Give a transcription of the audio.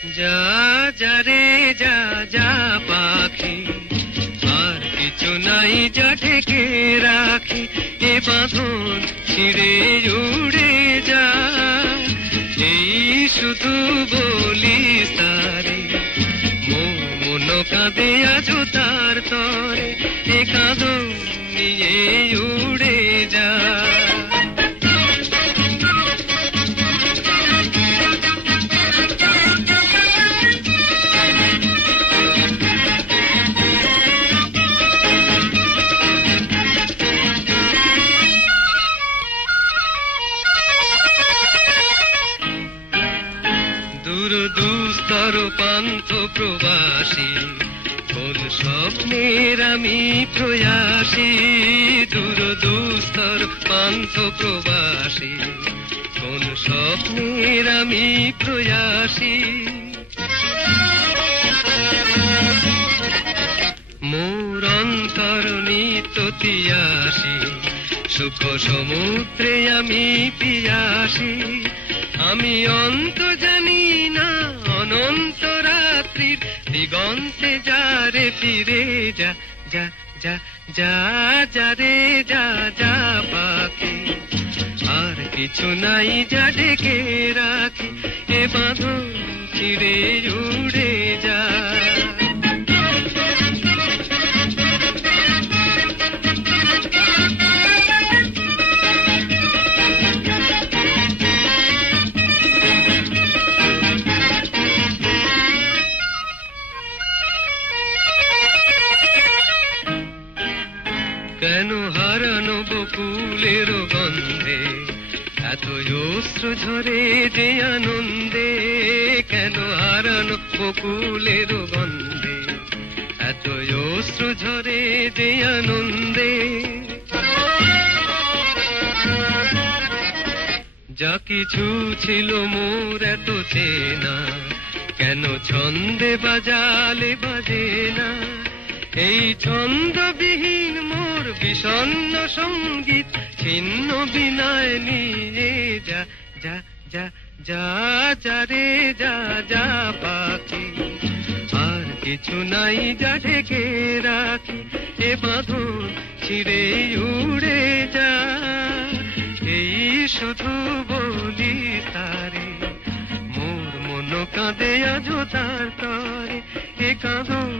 যা যা রে যা যা পাখি, আর কিছু নাই যা ঢেকে রাখি, এ বাঁধন ছিঁড়ে উড়ে যা। এই শুধু বলি তারে, মন কাঁদে আজো তার তরে, এ কাঁদো নিয়ে উড়ে যা। দূর দুস্তর পান্থ প্রবাসী, কোন স্বপ্নের আমি প্রয়াসী। দূর দুস্তর পান্থ প্রবাসী, কোন স্বপ্নের আমি প্রয়াসী। মোর অন্তর নিত তিয়াসী, সুখ সমুদ্রে আমি পিয়াসী। আমি অন্ত জানি না অনন্ত রাত্রির দিগন্তে যারে ফিরে যা। যা যা যা যা রে যা যা পাখি, আর কিছু নাই যা ঢেকে রাখি, এ বাঁধন ছিঁড়ে উড়ে যা। কেন হারানো বকুলের গন্ধে এত অশ্রু ঝরে যে আনন্দে? কেন হারানো বকুলের গন্ধে এত অশ্রু ঝরে যে আনন্দে? যা কিছু ছিল মোর এত চেনা, কেন ছন্দে বাজালে বাজে না? এই ছন্দবিহীন মোর বিষণ্ণ সঙ্গীত ছিন্ন বিনায় নিয়ে যা। যা যা যা যা রে যা যা পাখি, আর কিছু নাই যা ঢেকে রাখি, এ বাঁধন ছিঁড়ে উড়ে যা। এই শুধু বলি তারে, মোর মন কাঁদে আজো তার তরে, এ কাঁদন